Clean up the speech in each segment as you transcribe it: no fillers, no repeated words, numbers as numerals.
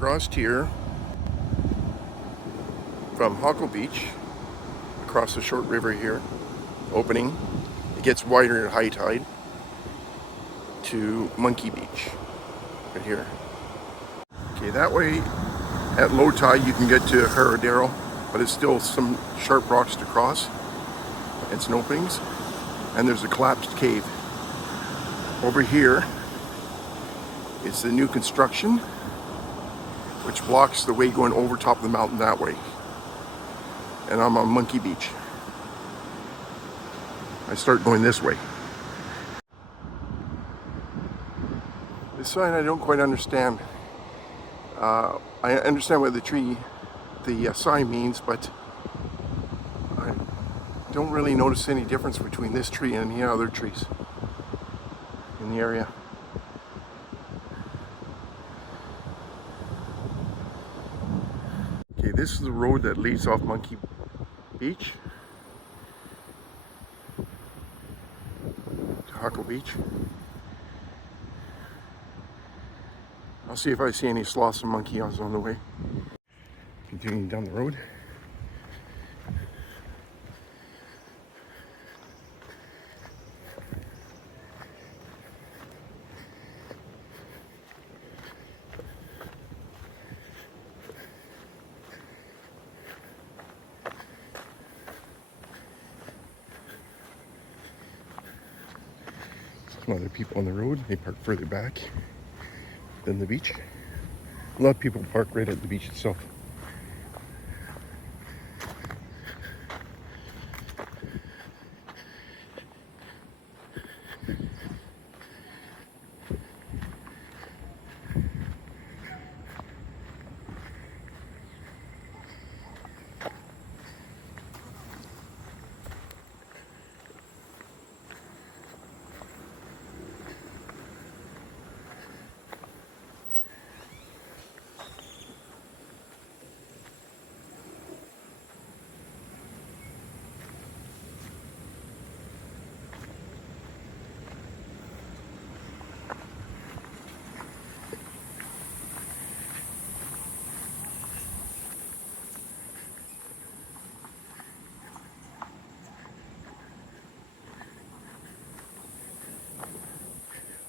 crossed here from Huckle Beach, across the short river here, opening. It gets wider at high tide to Monkey Beach, right here. Okay, that way at low tide you can get to Herradero, but it's still some sharp rocks to cross and some openings. And there's a collapsed cave. Over here is the new construction, which blocks the way going over top of the mountain that way. And I'm on Monkey Beach. I start going this way. This sign I don't quite understand. I understand what the sign means, but I don't really notice any difference between this tree and any other trees in the area. Okay, this is the road that leads off Monkey Beach to Huckle Beach. I'll see if I see any sloths and monkeys on the way. Continuing down the road. Some other people on the road. They park further back than the beach. A lot of people park right at the beach itself.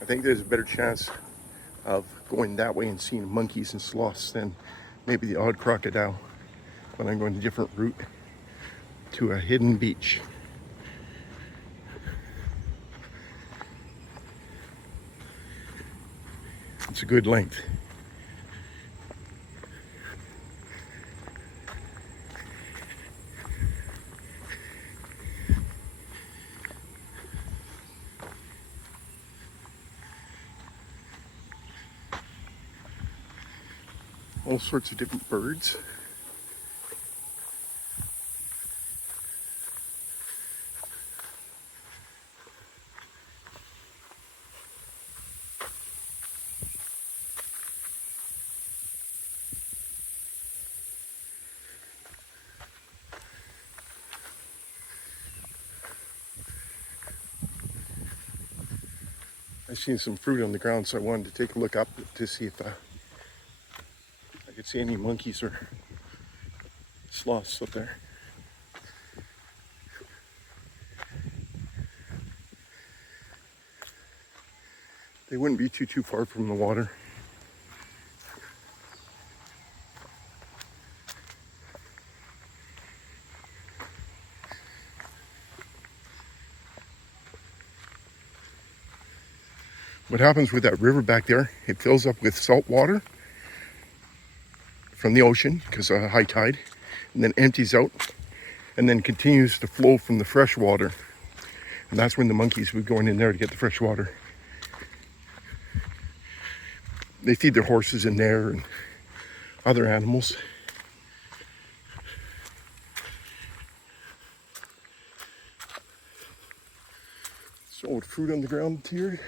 I think there's a better chance of going that way and seeing monkeys and sloths than maybe the odd crocodile, but I'm going a different route to a hidden beach. It's a good length. All sorts of different birds. I seen some fruit on the ground, so I wanted to take a look up to see if I could see any monkeys or sloths up there. They wouldn't be too far from the water. What happens with that river back there, it fills up with salt water from the ocean because of high tide, and then empties out and then continues to flow from the fresh water. And that's when the monkeys would go in there to get the fresh water. They feed their horses in there and other animals. So old fruit on the ground here.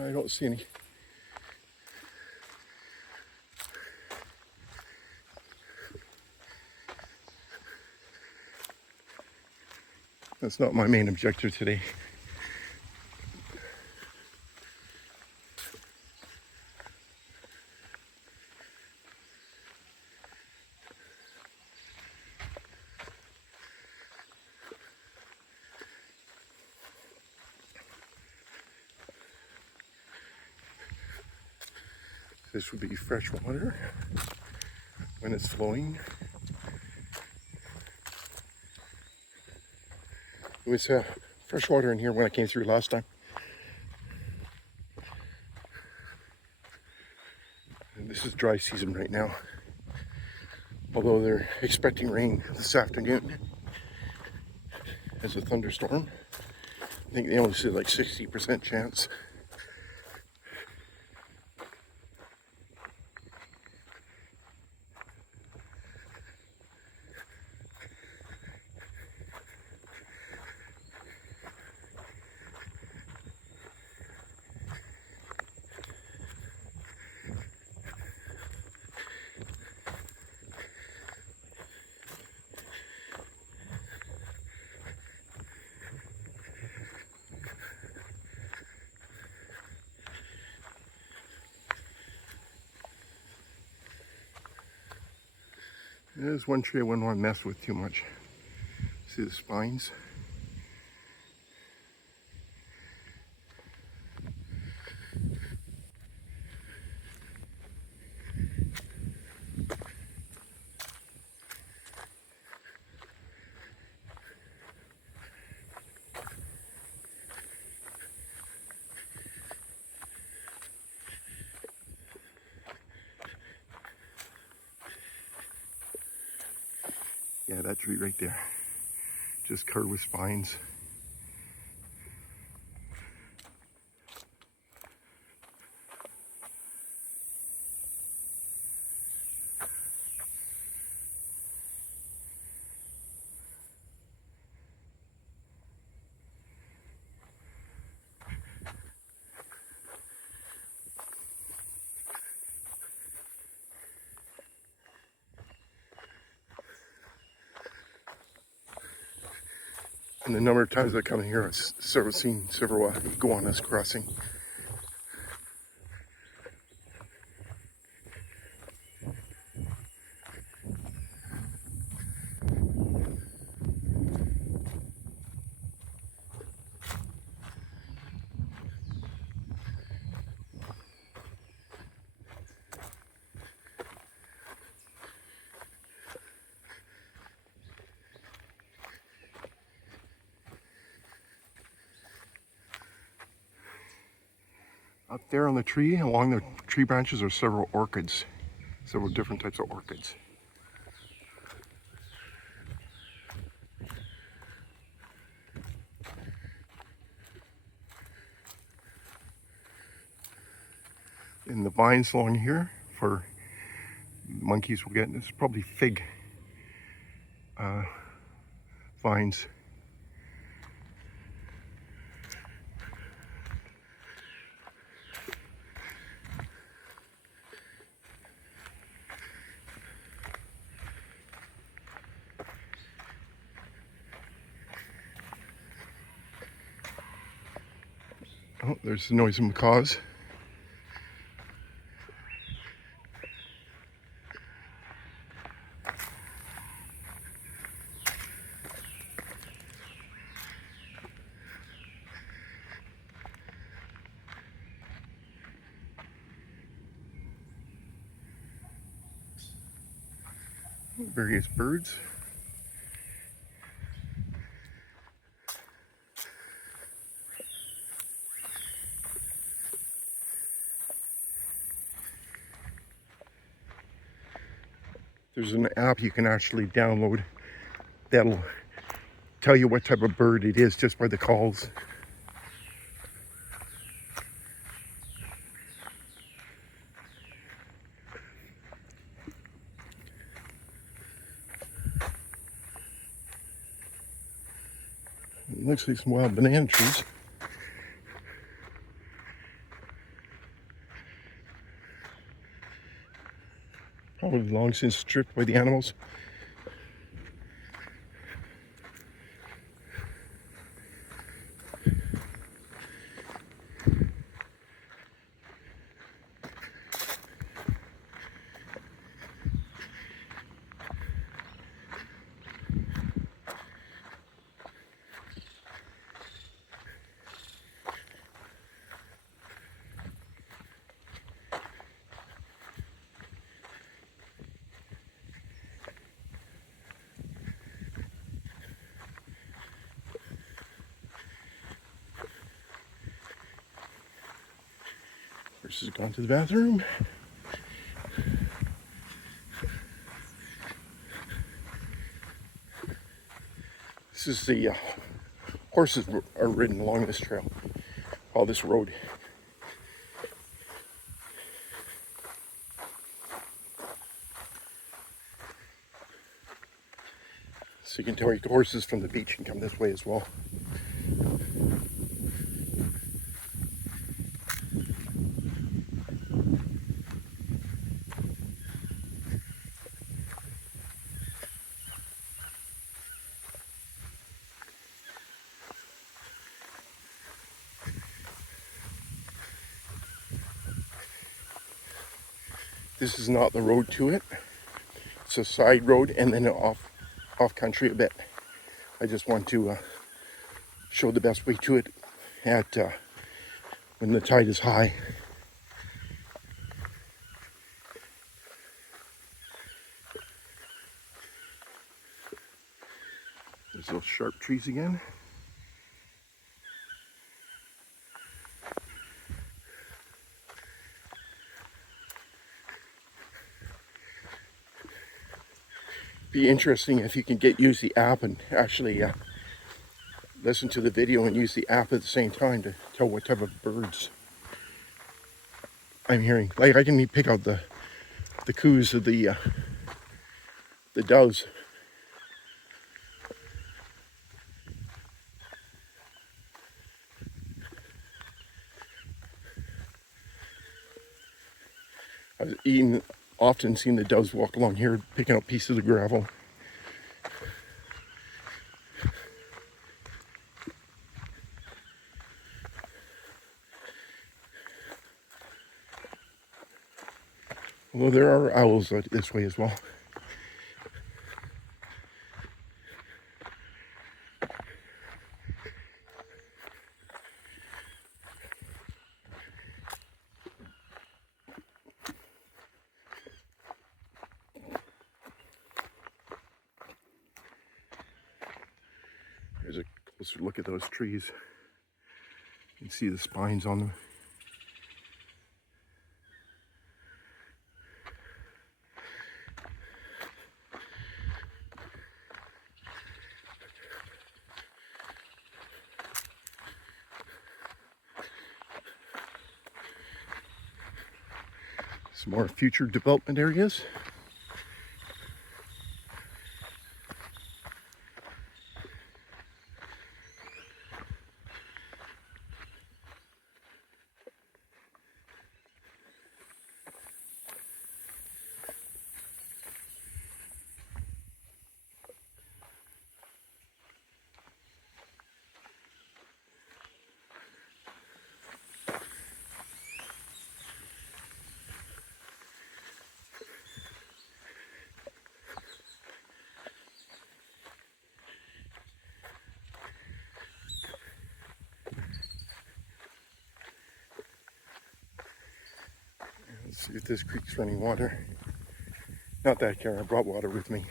I don't see any. That's not my main objective today. This would be fresh water when it's flowing. It was fresh water in here when I came through last time. And this is dry season right now. Although they're expecting rain this afternoon as a thunderstorm. I think they only said like 60% chance. There's one tree I wouldn't want to mess with too much. See the spines? Yeah, that tree right there. Just covered with spines. And the number of times I come here, I've seen several iguanas crossing. Up there on the tree, along the tree branches, are several orchids, several different types of orchids. And the vines along here for monkeys will get, this is probably fig vines. Oh, there's the noisy macaws. Various birds. There's an app you can actually download that'll tell you what type of bird it is just by the calls. It looks like some wild banana trees. Probably long since stripped by the animals. Horse has gone to the bathroom. This is the horses are ridden along this trail, all this road. So you can take horses from the beach and come this way as well. This is not the road to it. It's a side road and then off country a bit. I just want to show the best way to it at when the tide is high. There's those sharp trees again. Be interesting if you can use the app and actually listen to the video and use the app at the same time to tell what type of birds I'm hearing. Like I can pick out the coos of the doves. I've often seen the doves walk along here picking up pieces of gravel. Although there are owls this way as well. Here's a closer look at those trees. You can see the spines on them. Some more future development areas. Let's see if this creek's running water. Not that car, I brought water with me.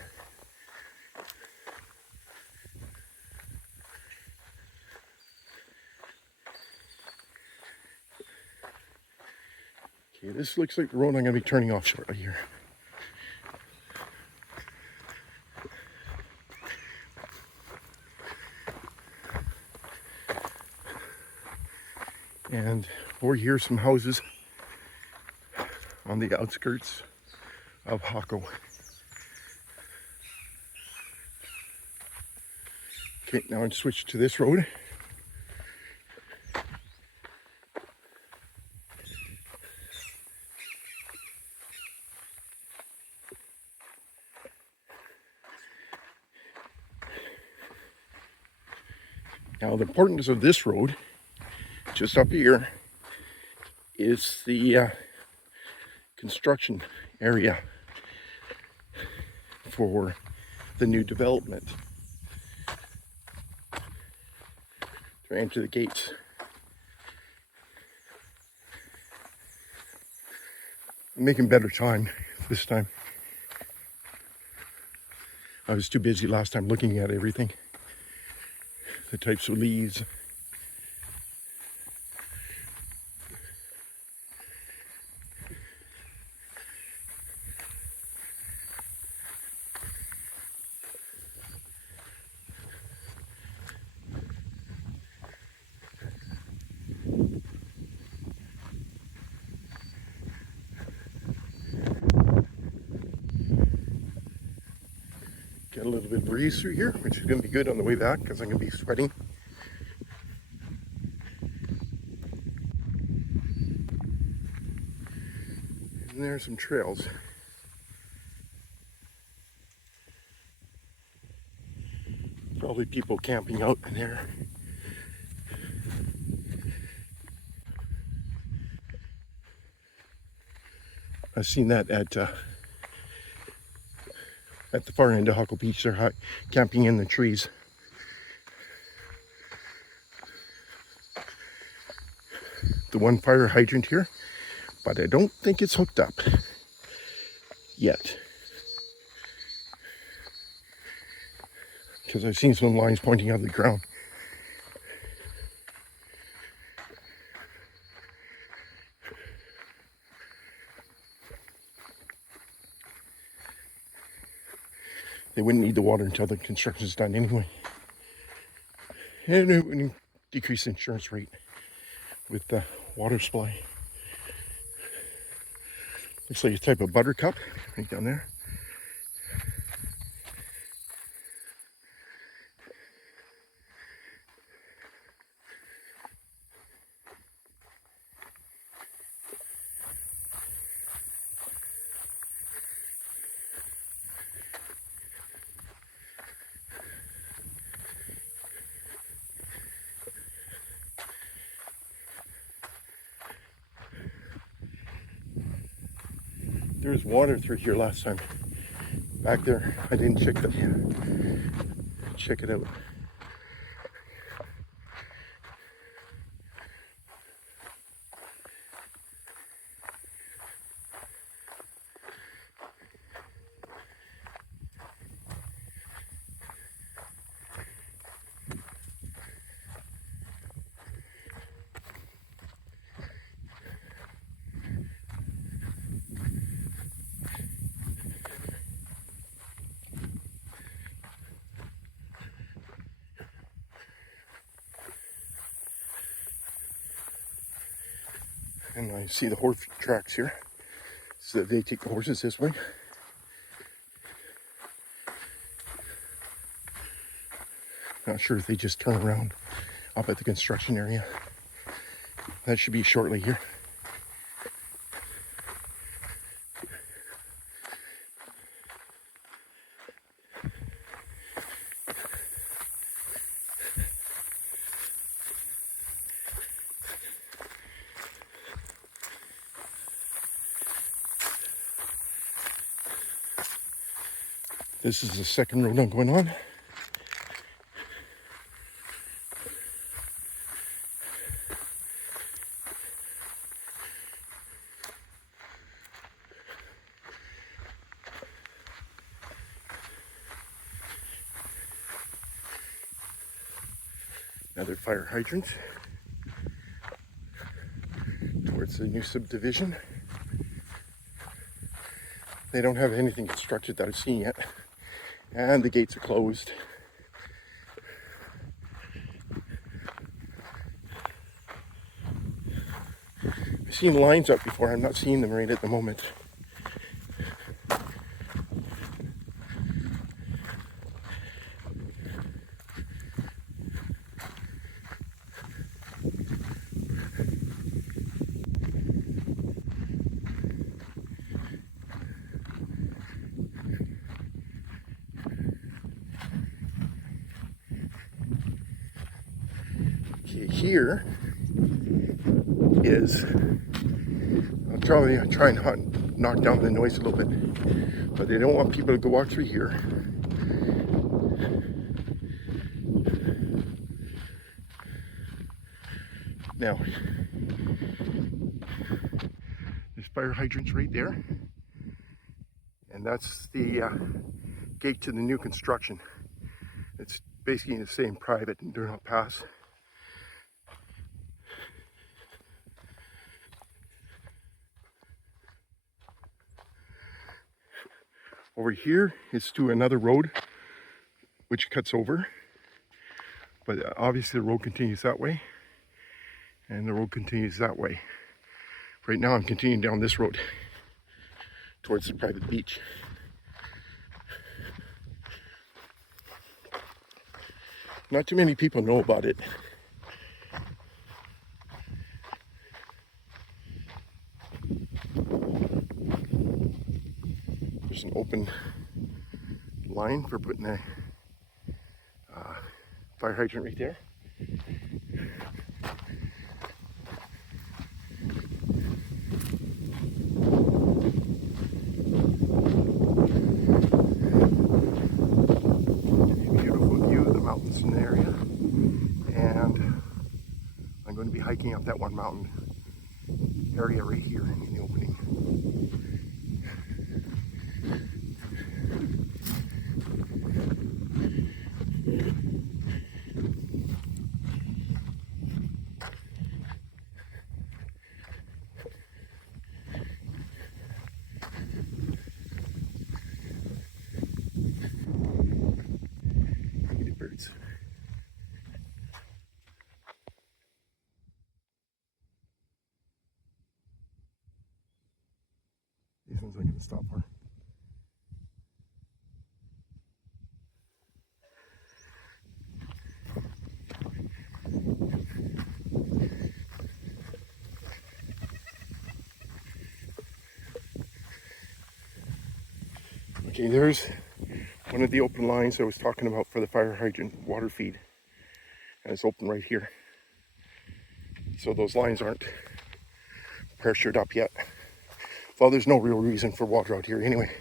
Okay, this looks like the road I'm going to be turning off shortly here. And over here, some houses on the outskirts of Huckle. Okay, now I'm switched to this road. Now the importance of this road, just up here, is the construction area for the new development to enter the gates. I'm making better time this time. I was too busy last time looking at everything, the types of leaves. Got a little bit of breeze through here, which is going to be good on the way back because I'm going to be sweating. And there's some trails. Probably people camping out in there. I've seen that at the far end of Huckle Beach. They're camping in the trees. The one fire hydrant here, but I don't think it's hooked up yet. Because I've seen some lines pointing out of the ground. They wouldn't need the water until the construction is done anyway. And it would decrease the insurance rate with the water supply. Looks like a type of buttercup right down there. There was water through here last time. Back there, I didn't check it out. And I see the horse tracks here, so they take the horses this way. Not sure if they just turn around up at the construction area. That should be shortly here. This is the second road I'm going on. Another fire hydrant towards the new subdivision. They don't have anything constructed that I've seen yet, and the gates are closed. I've seen lines up before, I'm not seeing them right at the moment. Okay, here is, I'll try and knock down the noise a little bit, but they don't want people to go walk through here. Now, there's fire hydrants right there, and that's the gate to the new construction. It's basically the same private and do not pass. Over here is to another road which cuts over, but obviously the road continues that way, and the road continues that way. Right now I'm continuing down this road towards the private beach. Not too many people know about it. There's an open line for putting a fire hydrant right there. Beautiful view of the mountains in the area. And I'm going to be hiking up that one mountain area right here in the opening. Birds. These ones I'm going to stop for. Okay, there's one of the open lines I was talking about for the fire hydrant water feed. And it's open right here. So those lines aren't pressured up yet. Well, there's no real reason for water out here anyway.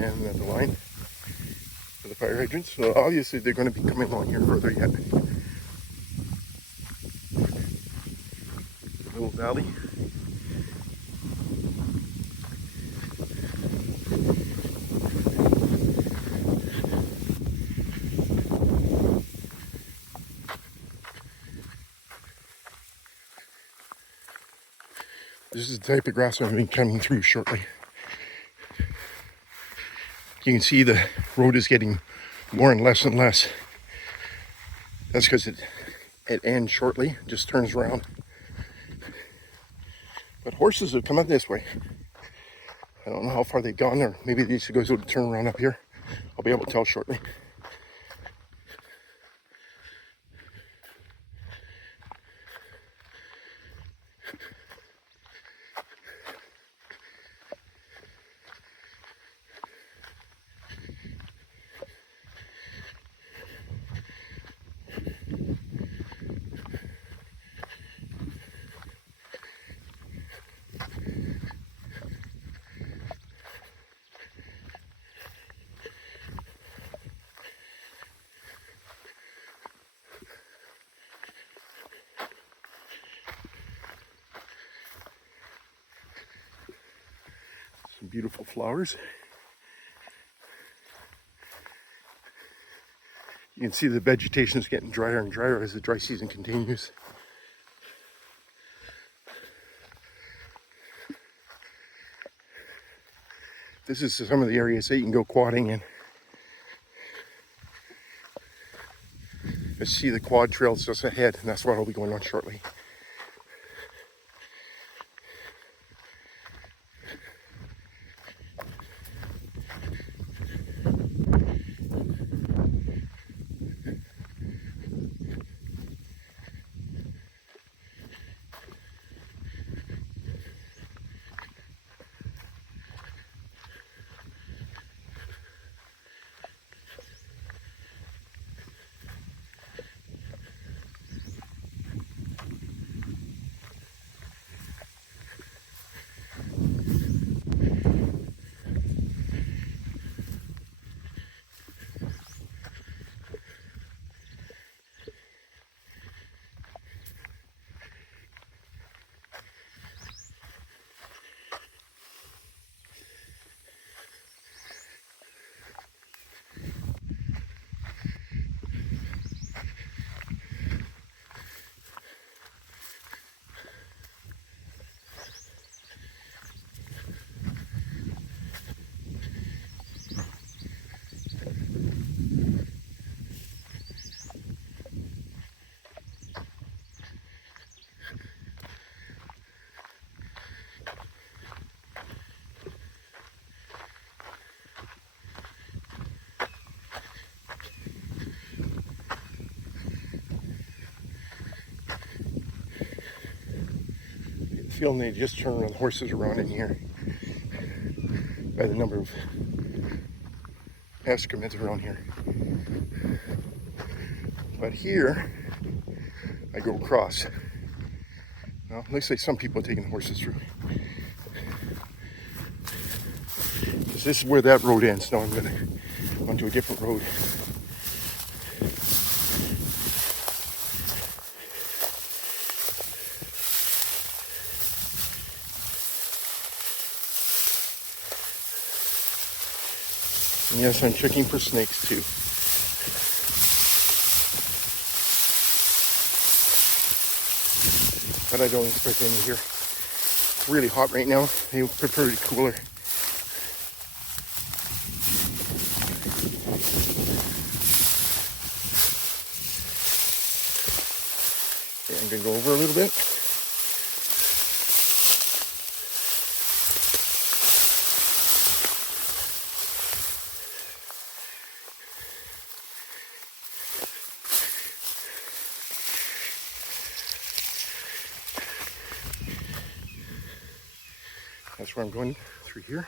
And then the line for the fire hydrants. So obviously they're going to be coming along here further yet. Little valley. This is the type of grass I'm going to be coming through shortly. You can see the road is getting more and less. That's because it ends shortly, just turns around. But horses have come up this way. I don't know how far they've gone, or maybe they used to go to turn around up here. I'll be able to tell shortly. Some beautiful flowers. You can see the vegetation is getting drier and drier as the dry season continues. This is some of the areas that you can go quadding in. Let's see the quad trails just ahead, and that's what I'll be going on shortly. feeling they just turn the horses around in here by the number of excrements around here. But here, I go across. Well, at least like some people are taking the horses through. Because this is where that road ends. Now I'm going to onto a different road. And yes, I'm checking for snakes too. But I don't expect any here. It's really hot right now. They prefer it cooler. Okay, I'm going to go over a little bit. That's where I'm going, through here.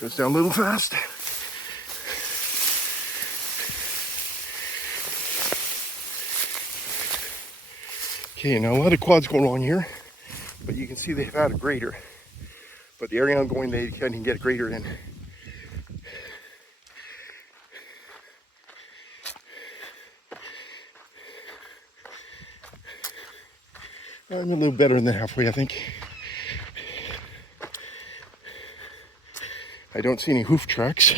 Goes down a little fast. Okay, now a lot of quads go along here, but you can see they've had a grader. But the area I'm going, they can get a grader in. I'm a little better than halfway, I think. I don't see any hoof tracks.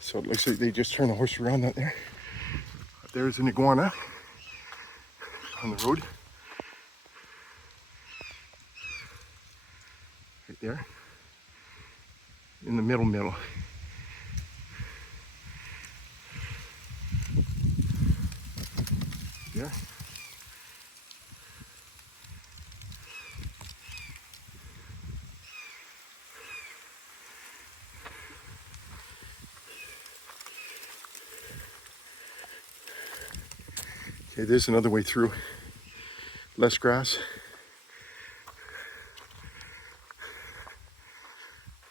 So it looks like they just turned the horse around out there. There's an iguana on the road. Right there. In the middle. There. Okay, there's another way through. Less grass.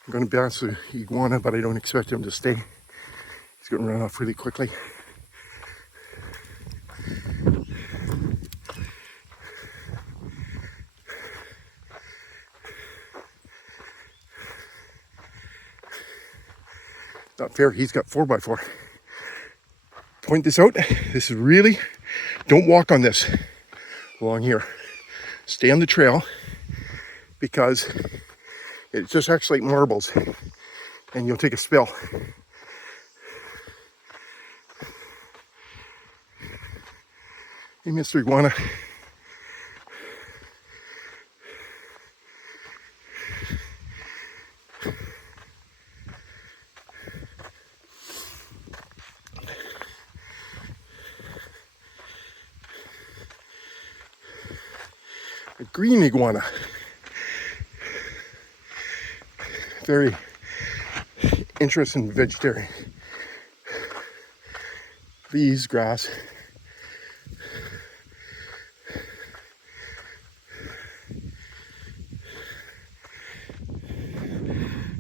I'm going to pass the iguana, but I don't expect him to stay. He's going to run off really quickly. Not fair, he's got 4x4. Point this out, this is really, don't walk on this along here. Stay on the trail because it just acts like marbles and you'll take a spill. Hey, Mr. Iguana. A green iguana. Very interesting vegetarian. Leaves, grass.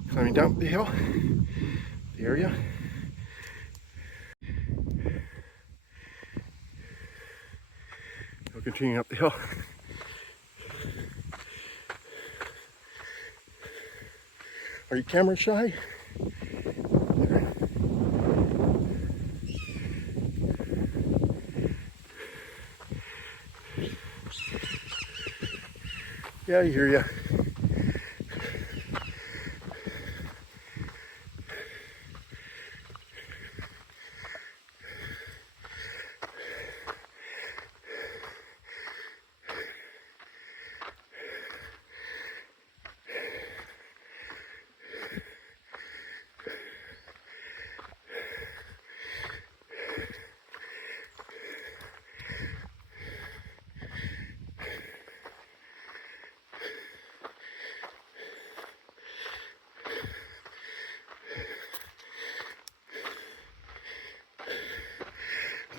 Climbing down the hill, the area. We'll continue up the hill. Are you camera shy? Yeah, I hear ya.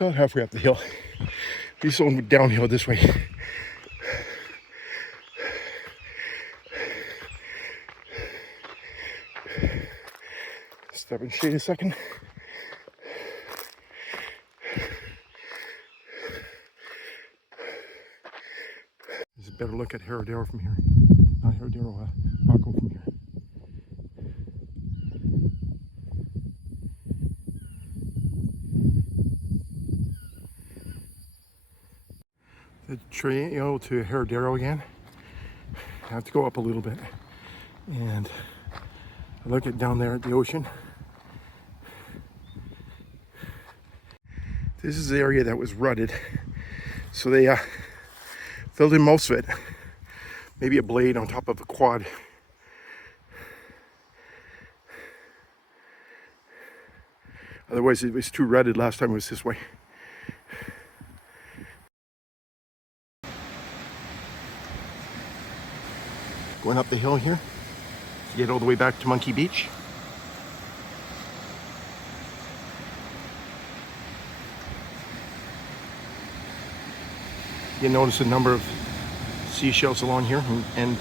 About halfway up the hill. Be so downhill this way. Step in shade a second. There's a better look at Herradero from here. Not Herradero, Jacó from here. The trail to Herradero again. I have to go up a little bit. And I look at down there at the ocean. This is the area that was rutted. So they filled in most of it. Maybe a blade on top of a quad. Otherwise it was too rutted last time it was this way. Going up the hill here to get all the way back to Monkey Beach. You notice a number of seashells along here, and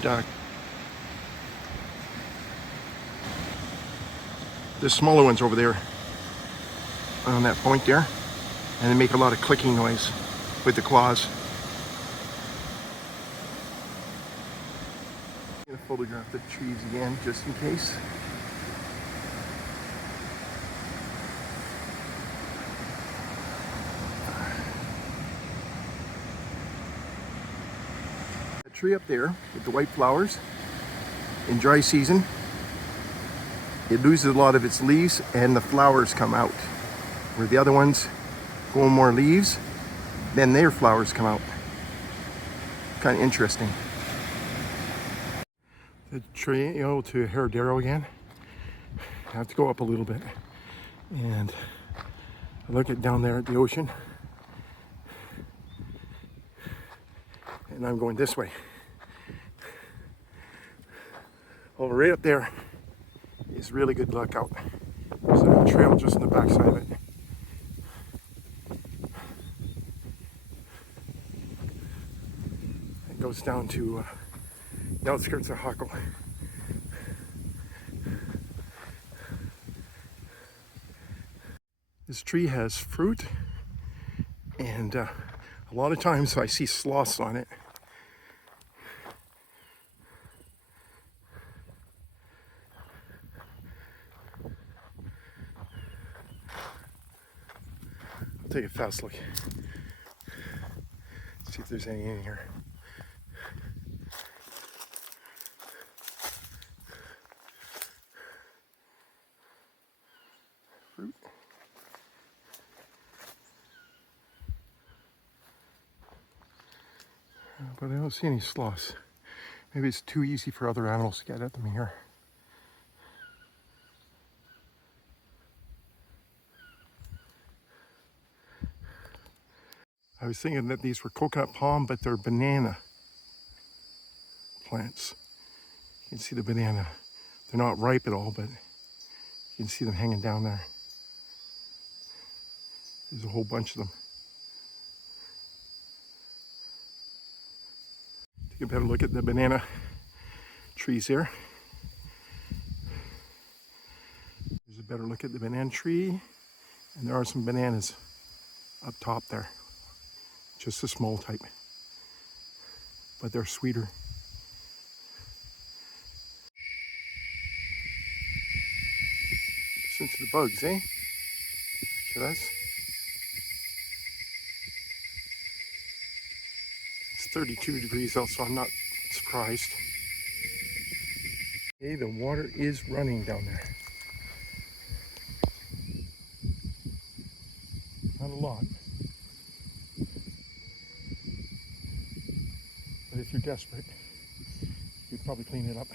the smaller ones over there on that point there, and they make a lot of clicking noise with the claws. I'm going to photograph the trees again just in case. Tree up there with the white flowers in dry season, it loses a lot of its leaves and the flowers come out, where the other ones grow more leaves, then their flowers come out. Kind of interesting. The trail to Herradero again. I have to go up a little bit, and I look at down there at the ocean, and I'm going this way. Over right up there is really good lookout. There's a trail just on the backside of it. It goes down to the outskirts of Huckle. This tree has fruit, and a lot of times I see sloths on it. I'll take a fast look. See if there's any in here. Fruit. But I don't see any sloths. Maybe it's too easy for other animals to get at them here. I was thinking that these were coconut palm, but they're banana plants. You can see the banana. They're not ripe at all, but you can see them hanging down there. There's a whole bunch of them. Take a better look at the banana trees here. There's a better look at the banana tree, and there are some bananas up top there. Just a small type, but they're sweeter. Listen to the bugs, eh? Look at us. It's 32 degrees out, so I'm not surprised. Hey, the water is running down there. Not a lot. But if you're desperate, you'd probably clean it up.